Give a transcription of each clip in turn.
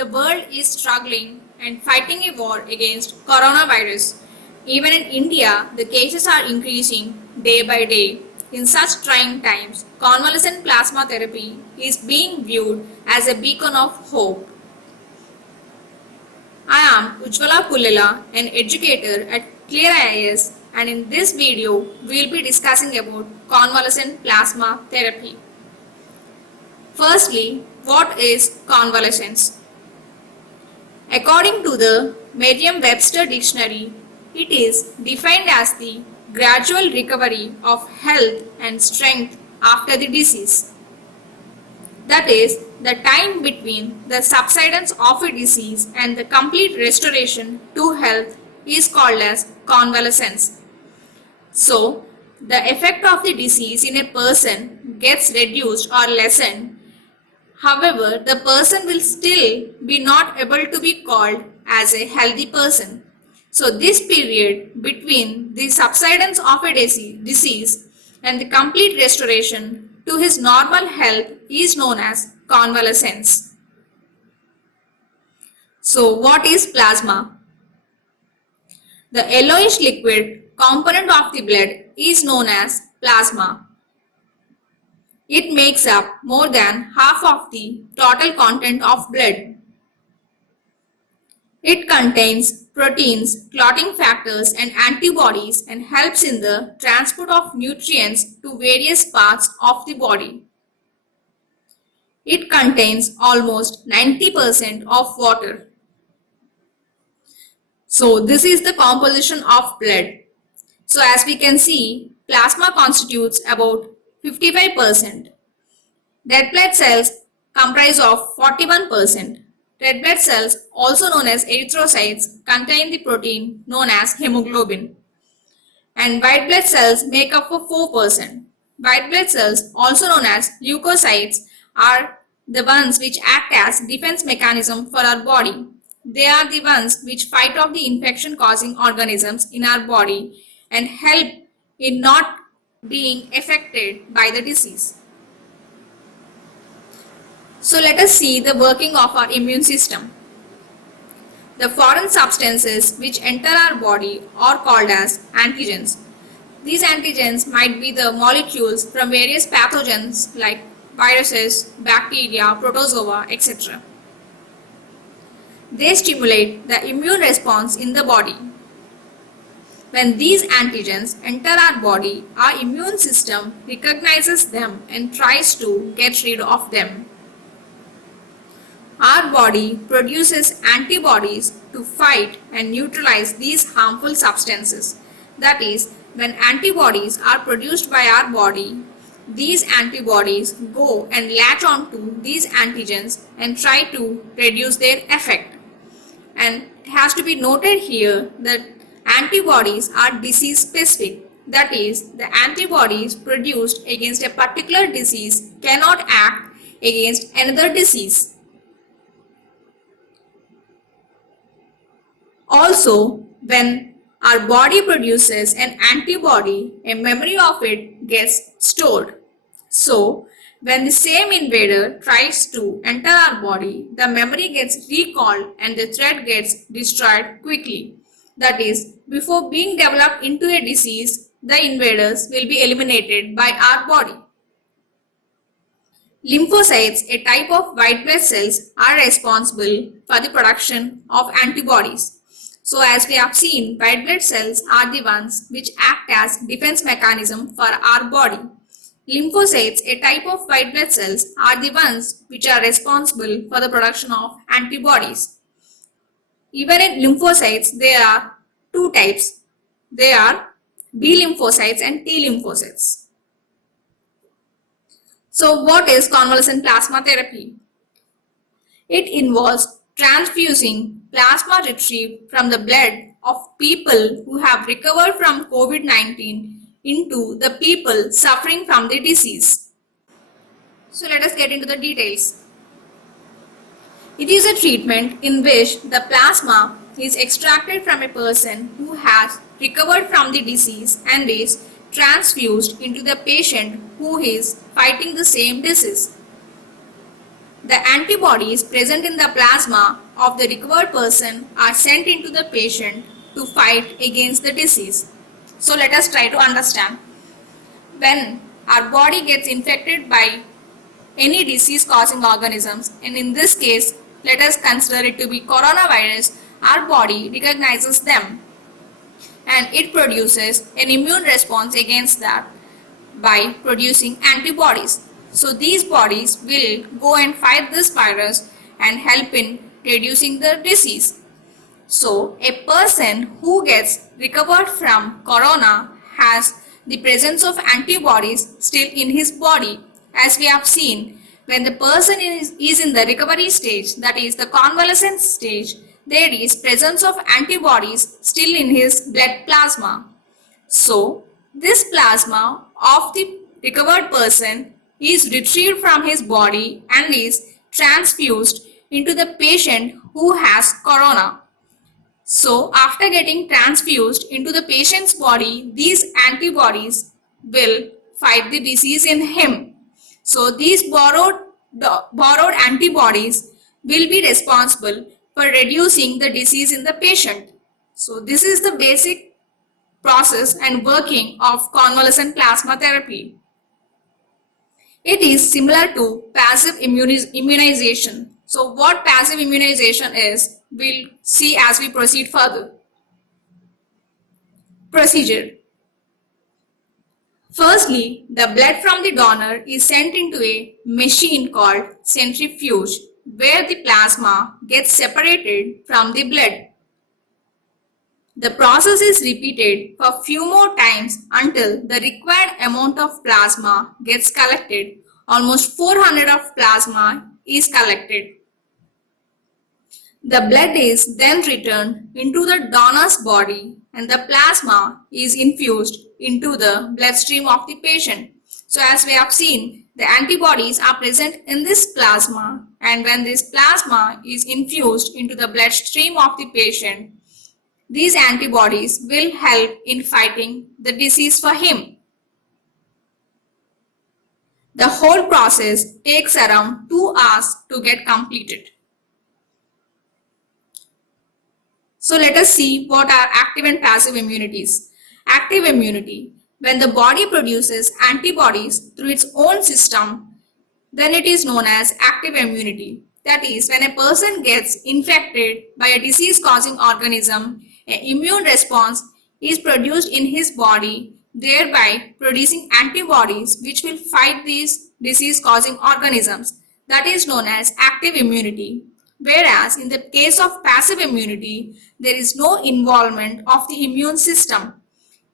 the world is struggling and fighting a war against coronavirus. Even in India, the cases are increasing day by day. In such trying times, convalescent plasma therapy is being viewed as a beacon of hope. I am Ujjwala Pullela, an educator at Clear IIS, and in this video, we will be discussing about convalescent plasma therapy. Firstly, what is convalescence? According to the Merriam-Webster dictionary, it is defined as the gradual recovery of health and strength after the disease. That is, the time between the subsidence of a disease and the complete restoration to health is called as convalescence. So, the effect of the disease in a person gets reduced or lessened. However, the person will still be not able to be called as a healthy person. So, this period between the subsidence of a disease and the complete restoration to his normal health is known as convalescence. So, what is plasma? The yellowish liquid component of the blood is known as plasma. It makes up more than half of the total content of blood. It contains proteins, clotting factors and antibodies and helps in the transport of nutrients to various parts of the body. It contains almost 90% of water. So this is the composition of blood. So as we can see, plasma constitutes about 55%. Red blood cells comprise of 41%. Red blood cells, also known as erythrocytes, contain the protein known as hemoglobin. And white blood cells make up for 4%. White blood cells, also known as leukocytes, are the ones which act as defense mechanism for our body. They are the ones which fight off the infection-causing organisms in our body and help in not being affected by the disease. So let us see the working of our immune system. The foreign substances which enter our body are called as antigens. These antigens might be the molecules from various pathogens like viruses, bacteria, protozoa, etc. They stimulate the immune response in the body. When these antigens enter our body, our immune system recognizes them and tries to get rid of them. Our body produces antibodies to fight and neutralize these harmful substances. That is, when antibodies are produced by our body, these antibodies go and latch onto these antigens and try to reduce their effect. And it has to be noted here that antibodies are disease specific. That is, the antibodies produced against a particular disease cannot act against another disease. Also, when our body produces an antibody, a memory of it gets stored. So, when the same invader tries to enter our body, the memory gets recalled and the threat gets destroyed quickly. That is, before being developed into a disease, the invaders will be eliminated by our body. Lymphocytes, a type of white blood cells, are responsible for the production of antibodies. So as we have seen, white blood cells are the ones which act as defense mechanism for our body. Lymphocytes, a type of white blood cells, are the ones which are responsible for the production of antibodies. Even in lymphocytes, there are two types. They are B lymphocytes and T lymphocytes. So what is convalescent plasma therapy? It involves transfusing plasma retrieved from the blood of people who have recovered from COVID-19 into the people suffering from the disease. So let us get into the details. It is a treatment in which the plasma is extracted from a person who has recovered from the disease and is transfused into the patient who is fighting the same disease. The antibodies present in the plasma of the recovered person are sent into the patient to fight against the disease. So let us try to understand. When our body gets infected by any disease causing organisms, and in this case let us consider it to be coronavirus, our body recognizes them and it produces an immune response against that by producing antibodies. So these bodies will go and fight this virus and help in reducing the disease. So a person who gets recovered from corona has the presence of antibodies still in his body. As we have seen, when the person is in the recovery stage, that is the convalescent stage, there is presence of antibodies still in his blood plasma. So this plasma of the recovered person is retrieved from his body and is transfused into the patient who has corona. So after getting transfused into the patient's body, these antibodies will fight the disease in him. So these borrowed antibodies will be responsible for reducing the disease in the patient. So this is the basic process and working of convalescent plasma therapy. It is similar to passive immunization. So what passive immunization is, we'll see as we proceed further. Procedure. Firstly, the blood from the donor is sent into a machine called centrifuge, where the plasma gets separated from the blood. The process is repeated for few more times until the required amount of plasma gets collected. Almost 400 of plasma is collected. The blood is then returned into the donor's body and the plasma is infused into the bloodstream of the patient. So as we have seen, the antibodies are present in this plasma, and when this plasma is infused into the bloodstream of the patient, these antibodies will help in fighting the disease for him. The whole process takes around 2 hours to get completed. So let us see what are active and passive immunities. Active immunity: when the body produces antibodies through its own system, then it is known as active immunity. That is, when a person gets infected by a disease-causing organism, an immune response is produced in his body, thereby producing antibodies which will fight these disease-causing organisms. That is known as active immunity. Whereas in the case of passive immunity, there is no involvement of the immune system.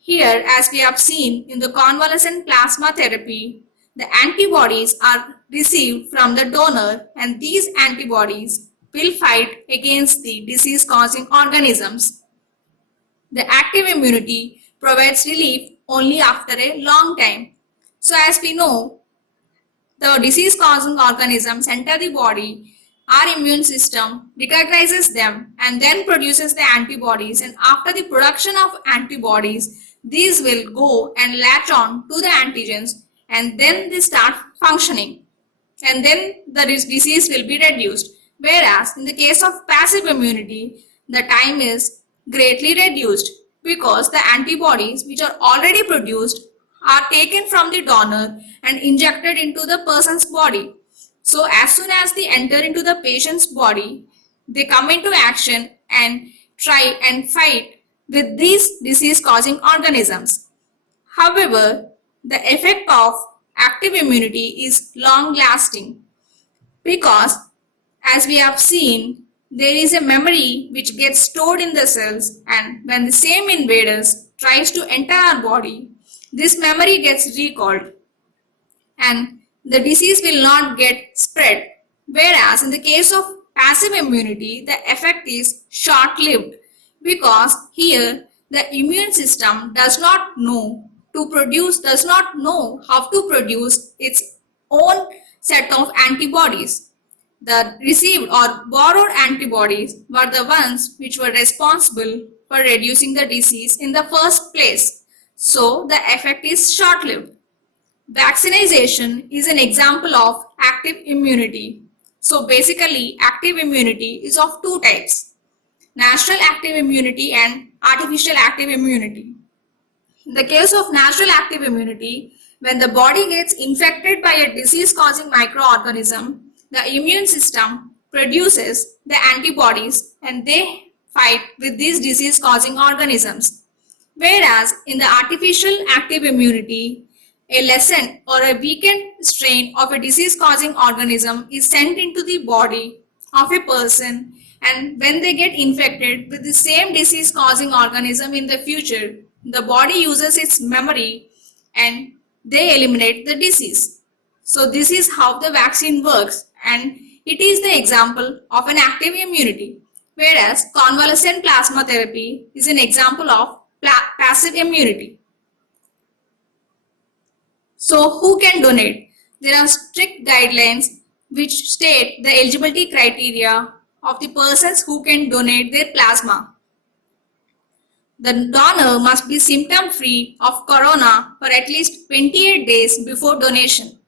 Here, as we have seen in the convalescent plasma therapy, the antibodies are received from the donor and these antibodies will fight against the disease-causing organisms. The active immunity provides relief only after a long time. So as we know, the disease-causing organisms enter the body, our immune system recognizes them and then produces the antibodies, and after the production of antibodies, these will go and latch on to the antigens and then they start functioning, and then the disease will be reduced. Whereas in the case of passive immunity, the time is greatly reduced because the antibodies which are already produced are taken from the donor and injected into the person's body. So as soon as they enter into the patient's body, they come into action and try and fight with these disease-causing organisms. However, the effect of active immunity is long-lasting because, as we have seen, there is a memory which gets stored in the cells, and when the same invaders tries to enter our body, this memory gets recalled and the disease will not get spread. Whereas in the case of passive immunity, the effect is short-lived because here the immune system does not know how to produce its own set of antibodies. The received or borrowed antibodies were the ones which were responsible for reducing the disease in the first place. So the effect is short-lived. Vaccination is an example of active immunity. So basically, active immunity is of two types: natural active immunity and artificial active immunity. In the case of natural active immunity, when the body gets infected by a disease-causing microorganism, the immune system produces the antibodies and they fight with these disease-causing organisms. Whereas in the artificial active immunity, a lessened or a weakened strain of a disease-causing organism is sent into the body of a person, and when they get infected with the same disease-causing organism in the future, the body uses its memory and they eliminate the disease. So this is how the vaccine works, and it is the example of an active immunity, whereas convalescent plasma therapy is an example of passive immunity. So who can donate? There are strict guidelines which state the eligibility criteria of the persons who can donate their plasma. The donor must be symptom-free of corona for at least 28 days before donation.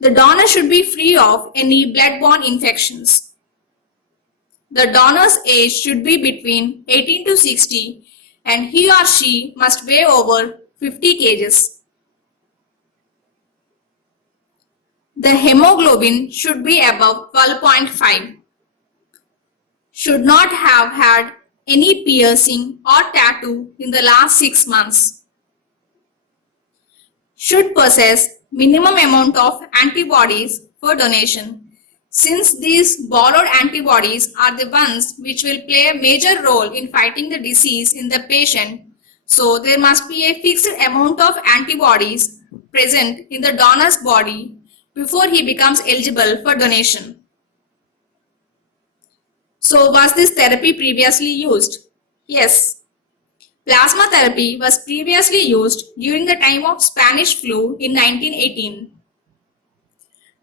The donor should be free of any blood-borne infections. The donor's age should be between 18 to 60 and he or she must weigh over 50 kgs. The hemoglobin should be above 12.5. Should not have had any piercing or tattoo in the last 6 months. Should possess minimum amount of antibodies for donation, since these borrowed antibodies are the ones which will play a major role in fighting the disease in the patient. So there must be a fixed amount of antibodies present in the donor's body before he becomes eligible for donation. So was this therapy previously used? Yes. Plasma therapy was previously used during the time of Spanish flu in 1918.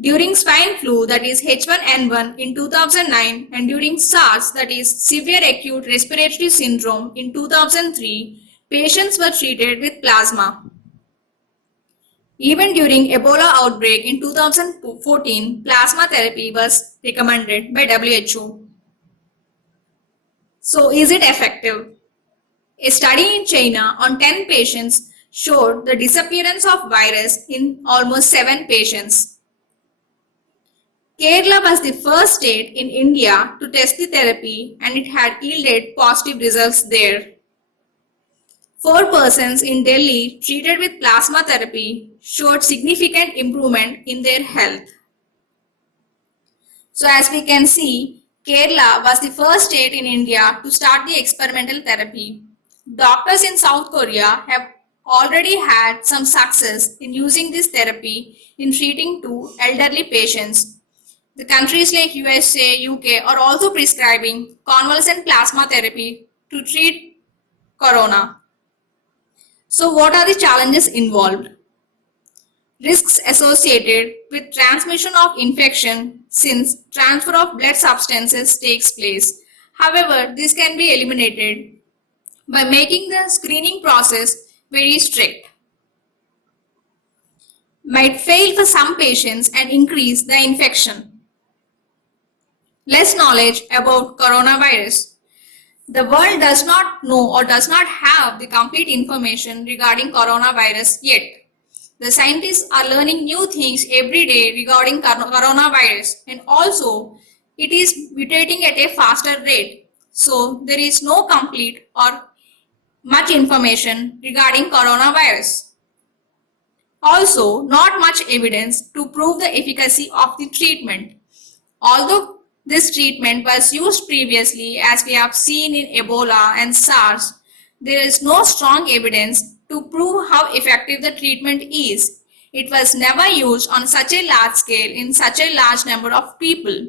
During swine flu, that is H1N1 in 2009, and during SARS, that is severe acute respiratory syndrome in 2003, patients were treated with plasma. Even during Ebola outbreak in 2014, plasma therapy was recommended by WHO. So is it effective? A study in China on 10 patients showed the disappearance of virus in almost 7 patients. Kerala was the first state in India to test the therapy and it had yielded positive results there. 4 persons in Delhi treated with plasma therapy showed significant improvement in their health. So as we can see, Kerala was the first state in India to start the experimental therapy. Doctors in South Korea have already had some success in using this therapy in treating 2 elderly patients. The countries like USA, UK are also prescribing convalescent plasma therapy to treat corona. So what are the challenges involved? Risks associated with transmission of infection since transfer of blood substances takes place. However, this can be eliminated by making the screening process very strict. Might fail for some patients and increase the infection. Less knowledge about coronavirus. The world does not know or does not have the complete information regarding coronavirus yet. The scientists are learning new things every day regarding coronavirus, and also it is mutating at a faster rate. So there is no complete or much information regarding coronavirus. Also, not much evidence to prove the efficacy of the treatment. Although this treatment was used previously, as we have seen in Ebola and SARS, there is no strong evidence to prove how effective the treatment is. It was never used on such a large scale in such a large number of people.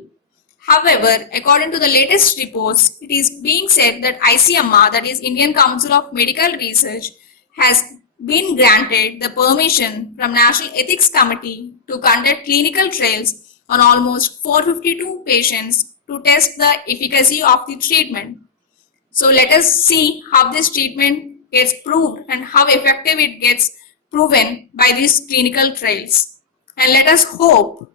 However, according to the latest reports, it is being said that ICMR, that is Indian Council of Medical Research, has been granted the permission from National Ethics Committee to conduct clinical trials on almost 452 patients to test the efficacy of the treatment. So let us see how this treatment gets proved and how effective it gets proven by these clinical trials. And let us hope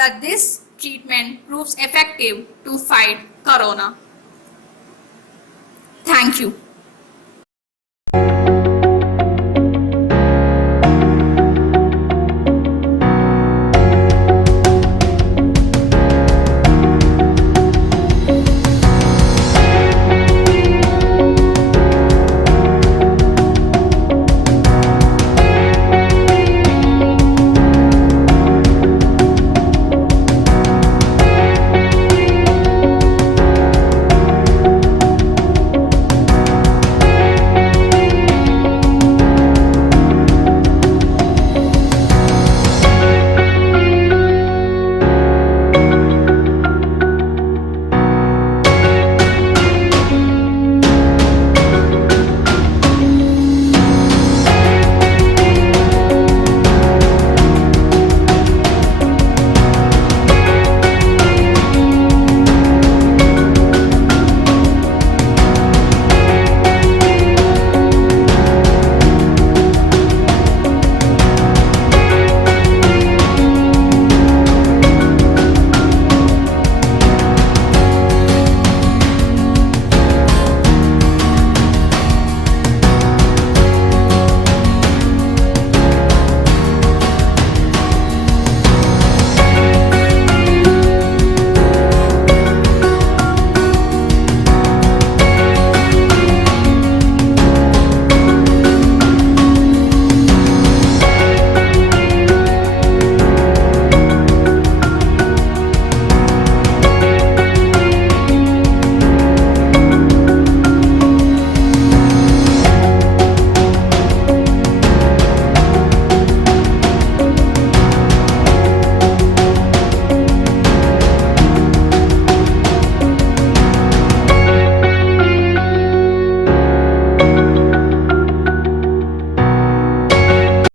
that this treatment proves effective to fight corona. Thank you.